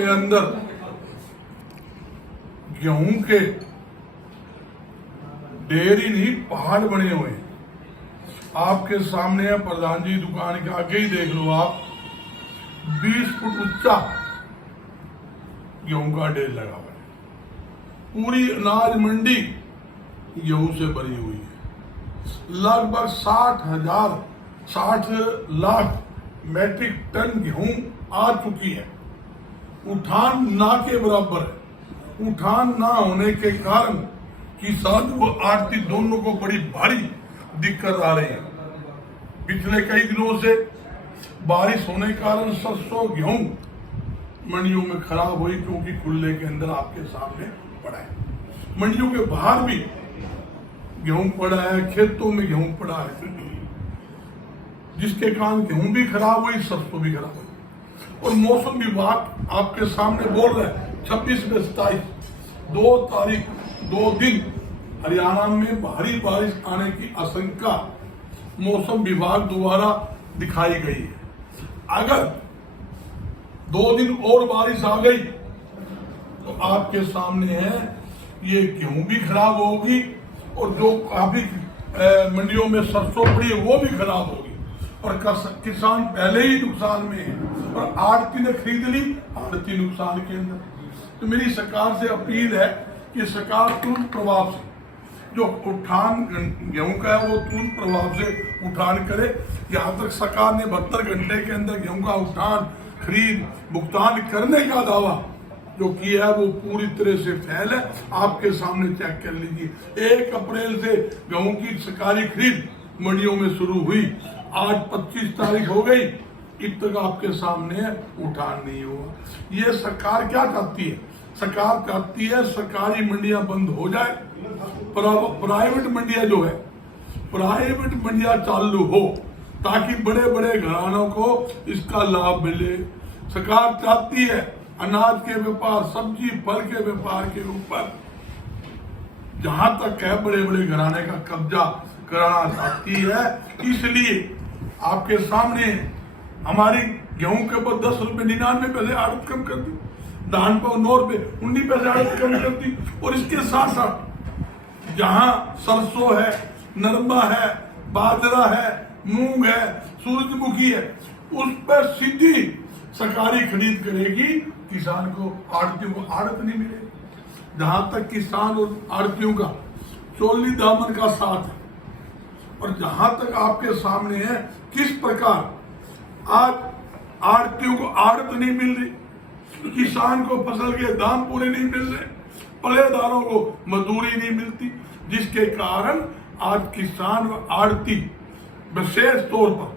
के अंदर गेहूं के डेयरी नहीं पहाड़ बने हुए हैं। आपके सामने है, प्रधान जी दुकान के आगे ही देख लो आप, 20 फुट ऊंचा गेहूं का ढेर लगा हुआ है। पूरी अनाज मंडी गेहूं से भरी हुई है। लगभग 60 लाख मैट्रिक टन गेहूं आ चुकी है। उठान ना के बराबर है। उठान ना होने के कारण किसान व आड़ती दोनों को बड़ी भारी दिक्कत आ रही है। पिछले कई दिनों से बारिश होने के कारण सरसों गेहूं मंडियों में खराब हुई, क्योंकि खुले के अंदर आपके सामने पड़ा है। मंडियों के बाहर भी गेहूं पड़ा है, खेतों में गेहूं पड़ा है, जिसके कारण गेहूं भी खराब हुई, सरसों भी खराब हुई। और मौसम विभाग आपके सामने बोल रहा है 26 में 27 2 तारीख 2 दिन हरियाणा में भारी बारिश आने की आशंका मौसम विभाग द्वारा दिखाई गई है। अगर 2 दिन और बारिश आ गई तो आपके सामने है ये गेहूं भी खराब होगी, और जो काफी मंडियों में सरसों पड़ी है वो भी खराब होगी, और किसान पहले ही नुकसान में है, और आड़ती ने खरीद ली, आड़ती नुकसान के अंदर। तो मेरी सरकार से अपील है कि सरकार तुरंत प्रभाव से जो उठान गेहूं का है वो तुरंत प्रभाव से उठान करे। यहाँ तक सरकार ने 72 घंटे के अंदर गेहूं का उठान, खरीद, भुगतान करने का दावा जो किया है वो पूरी तरह से फेल है। आपके सामने चेक कर लीजिए। 1 अप्रैल से गेहूं की सरकारी खरीद मंडियों में शुरू हुई, आज 25 तारीख हो गई, अब तक आपके सामने उठान नहीं हुआ। ये सरकार क्या चाहती है? सरकार चाहती है सरकारी मंडियां बंद हो जाए, प्राइवेट मंडियां जो है, प्राइवेट मंडियां चालू हो, ताकि बड़े बड़े घरानों को इसका लाभ मिले। सरकार चाहती है अनाज के व्यापार, सब्जी फल के व्यापार के ऊपर जहां तक है बड़े बड़े घराने का कब्जा कराना चाहती है। इसलिए आपके सामने हमारी गेहूं के ऊपर 10 रुपए 99 पैसे आड़त कम कर दी, धान पर 9 रुपए 19 पैसे आड़त कम कर दी, और इसके साथ साथ जहां सरसों है, नरमा है, बाजरा है, मूंग है, सूरजमुखी है, उस पर सीधी सरकारी खरीद करेगी, किसान को, आड़तियों को आड़त नहीं मिलेगी। जहां तक किसान और आड़तियों का चोली दामन का साथ है, और जहां तक आपके सामने है किस प्रकार आज आड़तियों को आड़त नहीं मिल रही, किसान को फसल के दाम पूरे नहीं मिल रहे, पल्लेदारों को मजदूरी नहीं मिलती, जिसके कारण आज किसान व आड़ती विशेष तौर पर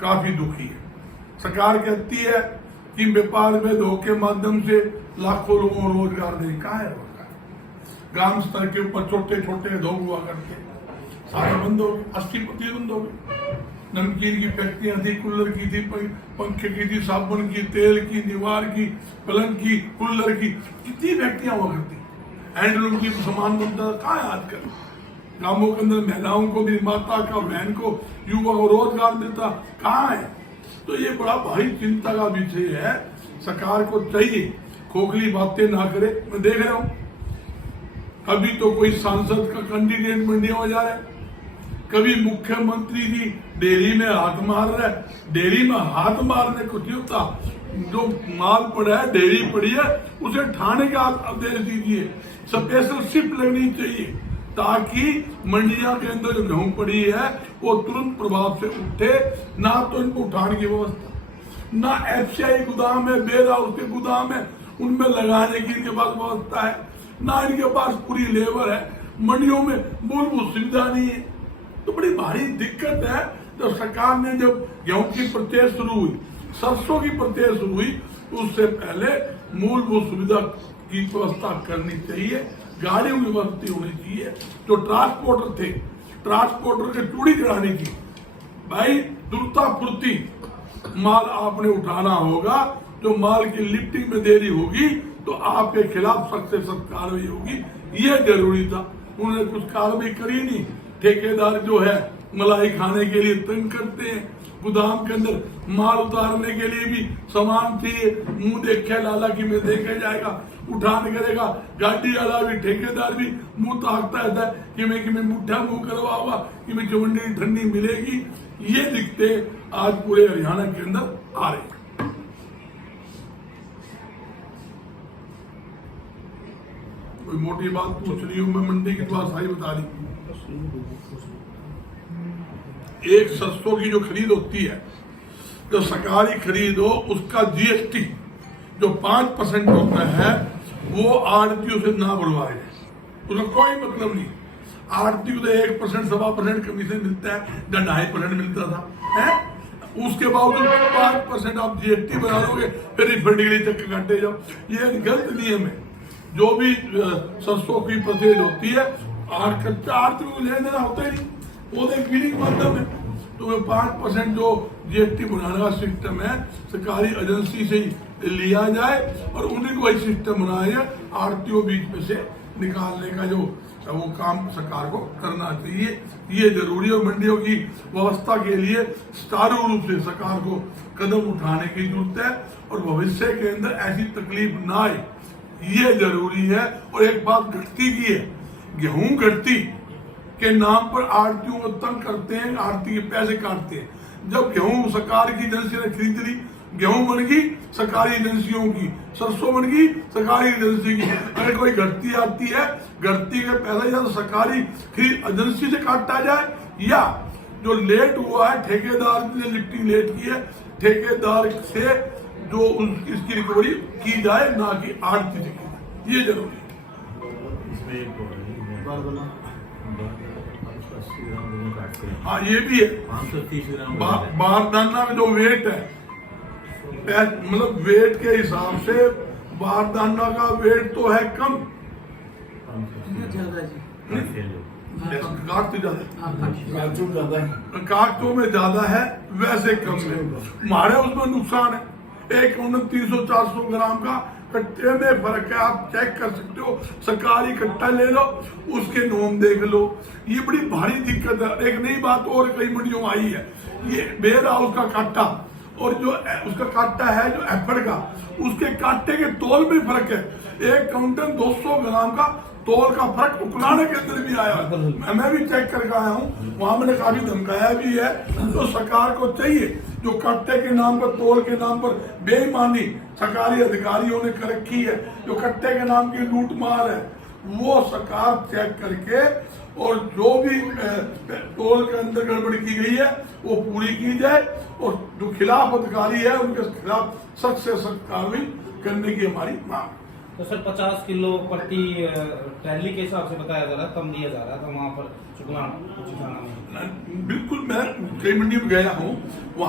काफी दुखी है। सरकार कहती है कि व्यापार में धोखे के माध्यम से लाखों लोगों को रोजगार दे, कहाँ है रोजगार? ग्राम स्तर के ऊपर छोटे छोटे धोख हुआ करके सारे बंद हो गए, 80% बंद हो गए। नमकीन की फैक्ट्रियां थी, कूलर की थी, पंखे की थी, साबुन की, तेल की, निवार की, पलंग की, कूलर की, कितनी फैक्ट्रियां हुआ करती। हैंडलूम की सामान बनता था, कहाँ है आजकल? गांवों के अंदर महिलाओं को भी, माता का, बहन को, युवा को रोजगार मिलता, कहाँ है? तो ये बड़ा भारी चिंता का विषय है। सरकार को चाहिए खोखली बातें ना करे। मैं देख रहा हूँ कभी तो कोई सांसद का कैंडिडेट मंडियों में जा रहा है, कभी मुख्यमंत्री जी डेयरी में हाथ मार रहा है। डेयरी में हाथ मारने को नहीं होता, जो माल पड़ा है, डेयरी पड़ी है, उसे ठाणे का आदेश दीजिए। स्पेशल शिफ्ट लगनी चाहिए, ताकि मंडिया के अंदर जो गेहूं पड़ी है वो तुरंत प्रभाव से उठे। ना तो इनको उठाने की व्यवस्था, ना एफसीआई गोदाम है, बेरा उसके गोदाम है, उनमें लगाने की इनके पास व्यवस्था है, ना इनके पास पूरी लेबर है, मंडियों में मूलभूत सुविधा नहीं है। तो बड़ी भारी दिक्कत है। जब सरकार ने जब गेहूं की परचेज शुरू हुई, सरसों की परचेज शुरू हुई, तो उससे पहले मूलभूत सुविधा की व्यवस्था करनी चाहिए, गाड़ियों की व्यवस्था होनी चाहिए। जो ट्रांसपोर्टर थे, ट्रांसपोर्टर के चूड़ी चढ़ानी थी। भाई द्रुतापूर्ति माल आपने उठाना होगा, जो माल की लिफ्टिंग में देरी होगी तो आपके खिलाफ सख्त से सख्त कार्रवाई होगी, यह जरूरी था। उन्होंने कुछ कार्रवाई करी नहीं। ठेकेदार जो है मलाई खाने के लिए तंग करते हैं, गोदाम के अंदर माल उतारने के लिए भी सामान चाहिए, मुंह देखे लाला कि मैं देखे जाएगा, उठान करेगा, गाड़ी वाला भी ठेकेदार भी मुंह ताकता रहता है कि मैं मुठ्ठा मुंह करवाऊंगा कि मैं चवंडी ठंडी मिलेगी। ये दिखते आज पूरे हरियाणा के अंदर आ रहे। कोई मोटी बात पूछ रही हूं मैं, मंडी की बात सारी बता दी। एक सरसों की जो खरीद होती है, जो सरकारी खरीद हो, उसका जीएसटी जो 5% होता है वो आड़तियों से ना बुलवाए, उसका कोई मतलब नहीं। आड़ती को तो 1%, 1.25% कमीशन मिलता है, या 2.5% मिलता था है? उसके बावजूद 5% आप जीएसटी बना लोगे, फिर रिफंड के लिए चक्कर काटे जाओ। ये गलत नियम है। जो भी सरसों की परचेज होती है, कच्चा आड़ती को लेने देना होता ही नहीं, वो तो एक बिलिंग माध्यम है। तो 5% जो जीएसटी बनाने का सिस्टम है, सरकारी एजेंसी से ही लिया जाए और उन्हीं को वही सिस्टम बनाया, आड़तियों बीच में से निकालने का जो वो काम सरकार को करना चाहिए। ये जरूरी है। मंडियों की व्यवस्था के लिए सुचारू रूप से सरकार को कदम उठाने की जरूरत है और भविष्य के अंदर ऐसी तकलीफ ना आए, ये जरूरी है। और एक बात घटती की है, गेहूं घटती के नाम पर आड़तियों को तंग करते हैं, आड़ती के पैसे काटते हैं। जब गेहूं सरकार की एजेंसी ने खरीद ली, गेहूं बन गई सरकारी एजेंसियों की, सरसों बन गई सरकारी एजेंसी की। अगर कोई घटती आती है, घटती का पैसा या तो सरकारी खरीद एजेंसी से काटा जाए, या जो लेट हुआ है ठेकेदार ने लिफ्टिंग लेट की है, ठेकेदार से जो इसकी रिकवरी की जाए, ना कि आड़ती से की जाए। ये जरूरी है। हाँ, ये भी है। 530 ग्राम बारदाना में जो वेट है, मतलब वेट के हिसाब से बारदाना का वेट तो है कम, कागजों में ज्यादा है, वैसे कम है। हमारे उसमें नुकसान है। एक 300-400 ग्राम का कट्टे में फर्क है। आप चेक कर सकते हो, सरकारी कट्टा ले लो, उसके नोम देख लो। ये बड़ी भारी दिक्कत है। एक नई बात और कई मंडियों में आई है, ये वेयर हाउस का काटा और जो उसका काटा है जो एफड का, उसके काटे के तोल में फर्क है। एक काउंटर 200 ग्राम का तोल का फर्क उकलाने के अंदर भी आया। मैं भी चेक करके आया हूँ, वहां मैंने काफी धमकाया भी है। तो सरकार को चाहिए, जो कट्टे के नाम पर, तोल के नाम पर बेईमानी सरकारी अधिकारियों ने कर रखी है, जो कट्टे के नाम की लूट मार है, वो सरकार चेक करके और जो भी तोल के अंदर गड़बड़ी की गई है वो पूरी की जाए। और जो खिलाफ अधिकारी है उनके खिलाफ सख्त से सख्त कार्रवाई करने की हमारी मांग। तो सर 50 किलो प्रति टैली के हिसाब से बताया जा रहा है, कम दिया जा रहा था वहाँ पर चुनाव। बिल्कुल, मैं कई मंडी में गया हूँ, वहाँ